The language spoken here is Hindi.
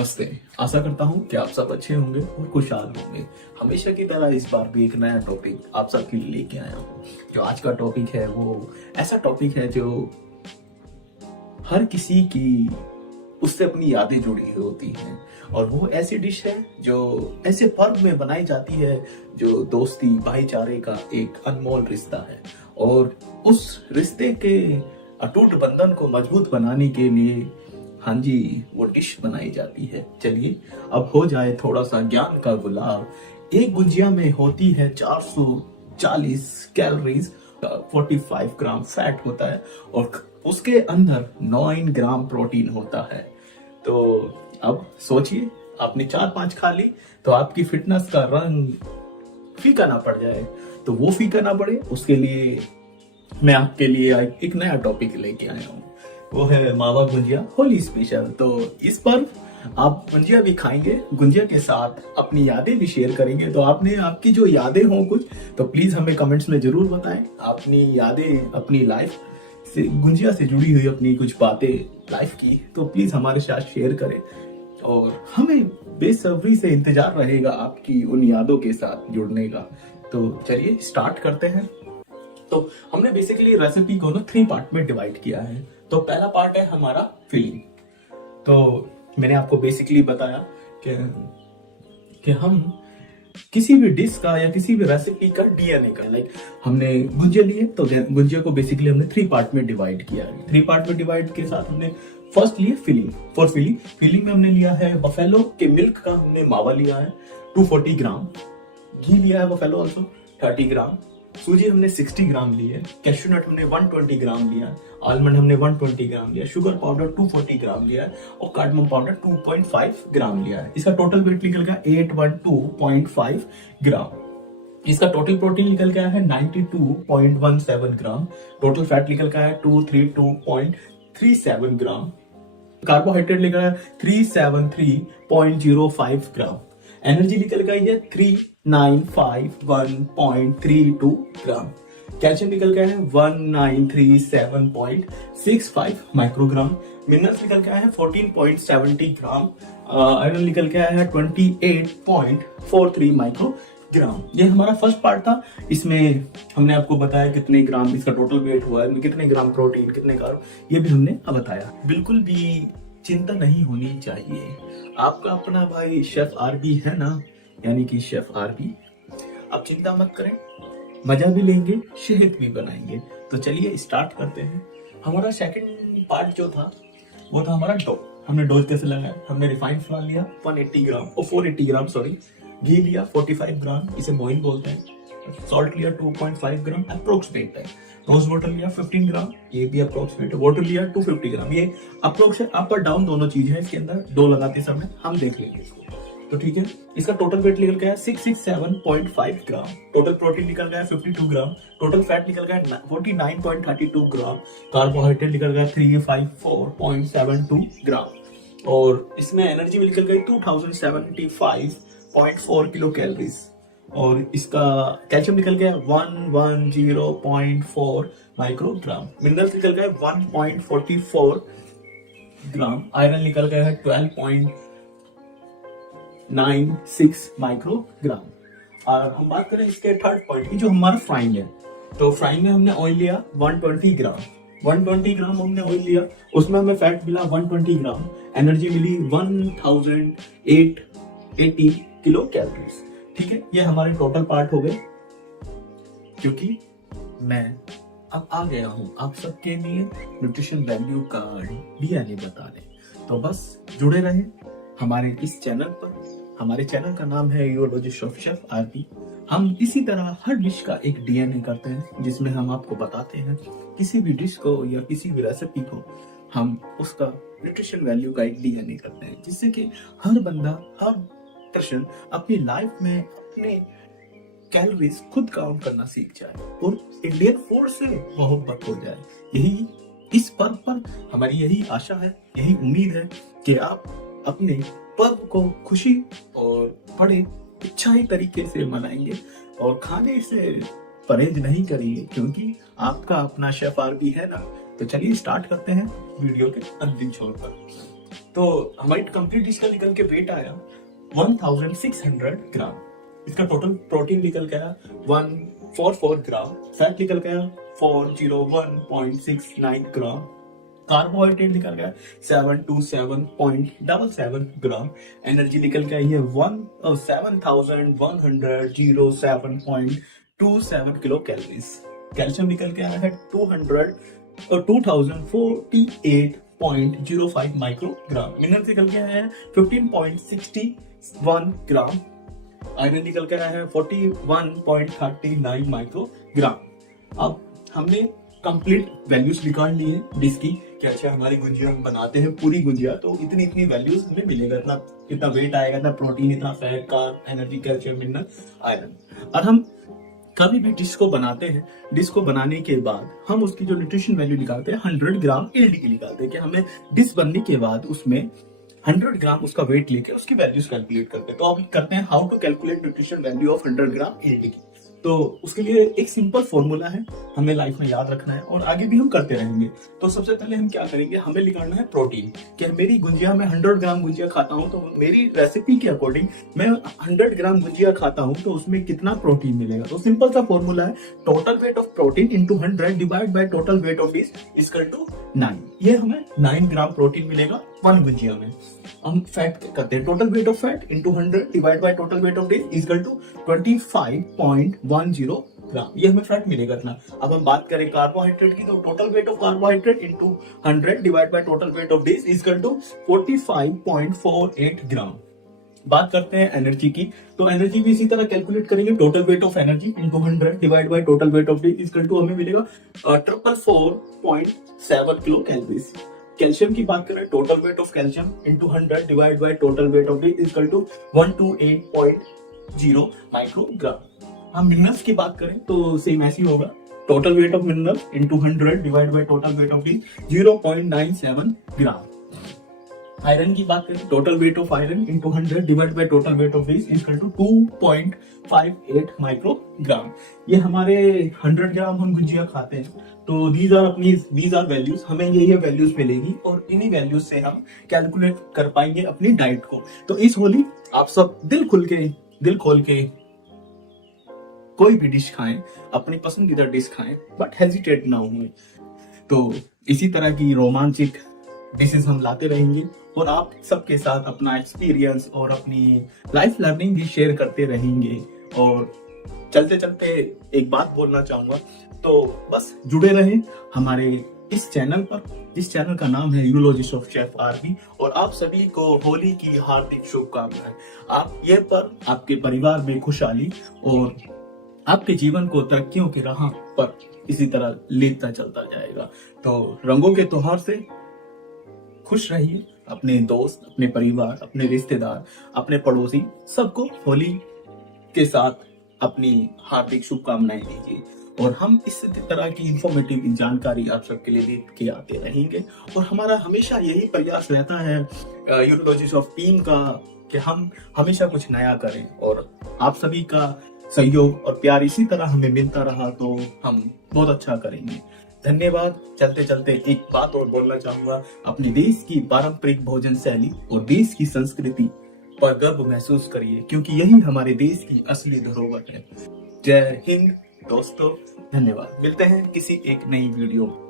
नमस्ते। आशा करता हूँ कि आप सब अच्छे होंगे और खुशहाल होंगे। हमेशा की तरह इस बार भी एक नया टॉपिक आप सबके लिए लेके आया हूँ। जो आज का टॉपिक है वो ऐसा टॉपिक है जो हर किसी की उससे अपनी यादें जुड़ी हुई होती हैं, और वो ऐसी डिश है जो ऐसे पर्व में बनाई जाती है जो दोस्ती भाईचारे का एक अनमोल रिश्ता है, और उस रिश्ते के अटूट बंधन को मजबूत बनाने के लिए हाँ जी वो डिश बनाई जाती है। चलिए अब हो जाए थोड़ा सा ज्ञान का गुलाब। एक गुजिया में होती है 440 कैलोरीज, 45 ग्राम फैट होता है और उसके अंदर 9 ग्राम प्रोटीन होता है। तो अब सोचिए, आपने 4-5 खा ली तो आपकी फिटनेस का रंग फीका ना पड़ जाए। तो वो फीका ना पड़े उसके लिए मैं आपके लिए एक नया टॉपिक लेके आया हूँ, वो है मावा गुंजिया होली स्पेशल। तो इस पर आप गुंजिया भी खाएंगे, गुंजिया के साथ अपनी यादें भी शेयर करेंगे। तो आपकी जो यादें हों कुछ तो प्लीज हमें कमेंट्स में जरूर बताएं। अपनी यादें, अपनी लाइफ से गुंजिया से जुड़ी हुई अपनी कुछ बातें लाइफ की तो प्लीज हमारे साथ शेयर करें, और हमें बेसब्री से इंतजार रहेगा आपकी उन यादों के साथ जुड़ने का। तो चलिए स्टार्ट करते हैं। तो हमने बेसिकली रेसिपी को ना 3 पार्ट में डिवाइड किया है। तो पहला पार्ट है हमारा फिलिंग। तो मैंने आपको बेसिकली बताया कि हम किसी भी डिश का या किसी भी रेसिपी का डीएनए का, लाइक हमने गुंजिया लिए तो गुंजिया को बेसिकली हमने 3 पार्ट में डिवाइड किया है। 3 पार्ट में डिवाइड के साथ हमने फर्स्ट लिए फिलिंग। फॉर फिलिंग में हमने लिया है बफेलो के मिल्क का, हमने मावा लिया है 240 ग्राम, घी लिया है बफेलो ऑल्सो 30 ग्राम, सूजी हमने 60 ग्राम ली है, कैश्यू नट हमने 120 ग्राम लिया है, आलमंड हमने 120 ग्राम लिया, शुगर पाउडर 240 ग्राम लिया है और कार्डमम पाउडर 2.5 ग्राम लिया है। इसका टोटल वेट निकल गया 812.5 ग्राम। इसका टोटल प्रोटीन निकल गया है 92.17 ग्राम। टोटल फैट निकल गया है 232.37 ग्राम। कार्बोहाइड्रेट निकल गया 373.05 ग्राम। एनर्जी निकल गई है 3951.32 ग्राम। कैल्शियम निकल गया है 1937.65 माइक्रोग्राम। मिनरल्स निकल गया है 14.70 ग्राम। आयरन निकल गया है 28.43 माइक्रोग्राम। ये हमारा फर्स्ट पार्ट था। इसमें हमने आपको बताया कितने ग्राम इसका टोटल वेट हुआ है, कितने ग्राम प्रोटीन, कितने कार्ब, ये भी हमने बताया। बिल्कुल भी चिंता नहीं होनी चाहिए। आपका अपना भाई शेफ आरबी है ना, यानी कि शेफ आरबी। आप चिंता मत करें, मजा भी लेंगे, शहद भी बनाएंगे। तो चलिए स्टार्ट करते हैं। हमारा सेकंड पार्ट जो था वो था हमारा डो। हमने डो कैसे लगाया, हमने रिफाइंड फ्लावर लिया 180 ग्राम और 480 ग्राम सॉरी, घी लिया 45 ग्राम, इसे मोइन बोलते हैं, सॉल्ट लिया 2.5 ग्राम अप्रोक्सीमेट है, रोज वाटर लिया 15 ग्राम, ये भी अप्रोक्सीमेट है, वाटर लिया 250 ग्राम। ये अप्रोक्स अप और डाउन दोनों चीजें हैं इसके अंदर, डो लगाते समय हम देख लेंगे इसको। तो ठीक है, इसका टोटल वेट निकल गया 667.5 ग्राम। टोटल प्रोटीन निकल गया 52 ग्राम। टोटल फैट निकल गया 49.32 ग्राम। कार्बोहाइड्रेट निकल गया 354.72 ग्राम, और इसमें एनर्जी भी निकल गई 2075.4 किलो कैलोरीज। और इसका कैल्शियम निकल गया 110.4 माइक्रोग्राम। मिनरल्स निकल गए 1.44 ग्राम। आयरन निकल गया है 12.96 माइक्रोग्राम। और हम बात करें इसके थर्ड पॉइंट की, जो हमारा फ्राइंग है। तो फ्राइंग में हमने ऑयल लिया 120 ग्राम। 120 ग्राम हमने ऑयल लिया, उसमें हमें फैट मिला 120 ग्राम, एनर्जी मिली 1880 किलो कैलोरीज। ठीक है, ये हमारे टोटल पार्ट हो गए। क्योंकि मैं अब आ गया हूं आप सबके लिए न्यूट्रिशन वैल्यू का डीएनए बताने, तो बस जुड़े रहें हमारे इस चैनल पर। हमारे चैनल का नाम है यूरोलॉजिस्ट ऑफ शेफ आरबी। हम इसी तरह हर डिश का एक डीएनए करते हैं, जिसमें हम आपको बताते हैं किसी भी डिश को या किसी भी रेसिपी को हम उसका न्यूट्रिशन वैल्यू का एक डीएनए करते हैं, जिससे कि हर बंदा, हर पर्सन अपनी लाइफ में अपने कैलोरीज खुद काउंट करना सीख जाए और इंडियन फूड से मोहब्बत हो जाए। यही इस पर्व पर हमारी यही आशा है, यही उम्मीद है कि आप अपने पर्व को खुशी और बड़े इच्छाई तरीके से मनाएंगे और खाने से परहेज नहीं करेंगे, क्योंकि आपका अपना शेफ आरबी है ना। तो चलिए स्टार्ट करते हैं वीडियो के अंतिम छोर पर। तो हमारी कंप्लीट डिश का निकल के वेट आया 1600 ग्राम। इसका टोटल प्रोटीन निकल गया 144 ग्राम, फैट निकल गया 401.69 ग्राम, कार्बोहाइड्रेट निकल गया 727.77 ग्राम, एनर्जी निकल के आई है 7107.27 किलो कैलोरीज, कैल्शियम निकल के आया है 2048.05 माइक्रोग्राम, मिनरल निकल के आया है 15.61 ग्राम, आयरन निकल के आया है 41.39 माइक्रोग्राम। अब हमने कंप्लीट वैल्यूज निकाल ली है डिश की कि अच्छा हमारी गुंजिया हम बनाते हैं पूरी गुंजिया तो इतनी इतनी वैल्यूज हमें मिलेगा, इतना इतना वेट आएगा, इतना प्रोटीन, इतना fat, carb, energy, calcium, mineral, iron. और हम कभी भी डिश को बनाते हैं, डिश को बनाने के बाद हम उसकी जो न्यूट्रिशन वैल्यू निकालते हैं 100 ग्राम एलडी की निकालते हैं कि हमें डिश बनने के बाद उसमें 100 ग्राम उसका वेट लेके उसकी वैल्यूज कैलकुलेट करते हैं। तो अब करते हैं how to calculate nutrition value of 100 gram LD की। तो उसके लिए एक सिंपल फॉर्मूला है, हमें लाइफ में याद रखना है और आगे भी हम करते रहेंगे। तो सबसे पहले हम क्या करेंगे, हमें निकालना है प्रोटीन। कि मेरी गुंजिया में 100 ग्राम गुंजिया खाता हूं तो मेरी रेसिपी के अकॉर्डिंग मैं 100 ग्राम गुंजिया खाता हूं तो उसमें कितना प्रोटीन मिलेगा। तो सिंपल सा फॉर्मूला है total weight of protein into 100 divide by total weight of dish equal to 9। ये हमें 9 ग्राम प्रोटीन मिलेगा 1 गुंजिया में। हम फैट करते हैं, total weight of fat into 100 divide by total weight of dish equal to 25.10 gram, ये हमें फैट मिलेगा इतना। अब हम बात करें कार्बोहाइड्रेट की तो total weight of carbohydrate into 100 divide by total weight of dish equal to 45.48 gram. बात करते हैं एनर्जी की, तो एनर्जी भी इसी तरह कैलकुलेट करेंगे, total weight of energy into 100 divide by total weight of dish equal to हमें मिलेगा 444.7 किलो कैलोरीज। कैल्शियम की बात करें, total weight of calcium into 100 divide by total weight of dish equal to 128.0 microgram. हम मिनरल्स की बात करें तो सेम ऐसी होगा, total weight of mineral into 100 divide by total weight of dish 0.97 gram. Iron की बात करें, total weight of iron into 100 divide by total weight of dish equal to 2.58 microgram. ये हमारे 100 ग्राम हम गुजिया खाते हैं तो दीज आर वैल्यूज, हमें ये वैल्यूज मिलेगी और इन्हीं वैल्यूज से हम कैलकुलेट कर पाएंगे अपनी डाइट को। तो इस होली आप सब दिल खोल के कोई भी डिश खाएं, अपनी पसंदीदा डिश खाएं, बट हेजिटेट ना हुए। तो इसी तरह की रोमांचिक डिशेस हम लाते रहेंगे और आप सबके साथ अपना एक्सपीरियंस और अपनी लाइफ लर्निंग भी शेयर करते रहेंगे। और चलते चलते एक बात बोलना चाहूंगा, तो बस जुड़े रहें हमारे इस चैनल पर, जिस चैनल का नाम है यूरोलॉजिस्ट ऑफ शेफ आरबी। और आप सभी को होली की हार्दिक शुभकामनाएं। आप ये पर आपके परिवार में खुशहाली और आपके जीवन को तरक्कियों की राह पर इसी तरह लेता चलता जाएगा। तो रंगों के त्योहार से खुश रहिए, अपने दोस्त, अपने परिवार, अपने रिश्तेदार, अपने पड़ोसी सबको होली के साथ अपनी हार्दिक शुभकामनाएं दीजिए। और हम इस तरह की इंफॉर्मेटिव जानकारी आप सबके लिए लेके आते रहेंगे। और हमारा हमेशा यही प्रयास रहता है यूरोलॉजिस्ट ऑफ टीम का कि हम हमेशा कुछ नया करें और आप सभी का सहयोग और प्यार इसी तरह हमें मिलता रहा तो हम बहुत अच्छा करेंगे। धन्यवाद। चलते चलते एक बात और बोलना चाहूंगा, अपने देश की पारंपरिक भोजन शैली और देश की संस्कृति पर गर्व महसूस करिए, क्योंकि यही हमारे देश की असली धरोहर है। जय हिंद दोस्तों, धन्यवाद। मिलते हैं किसी एक नई वीडियो में।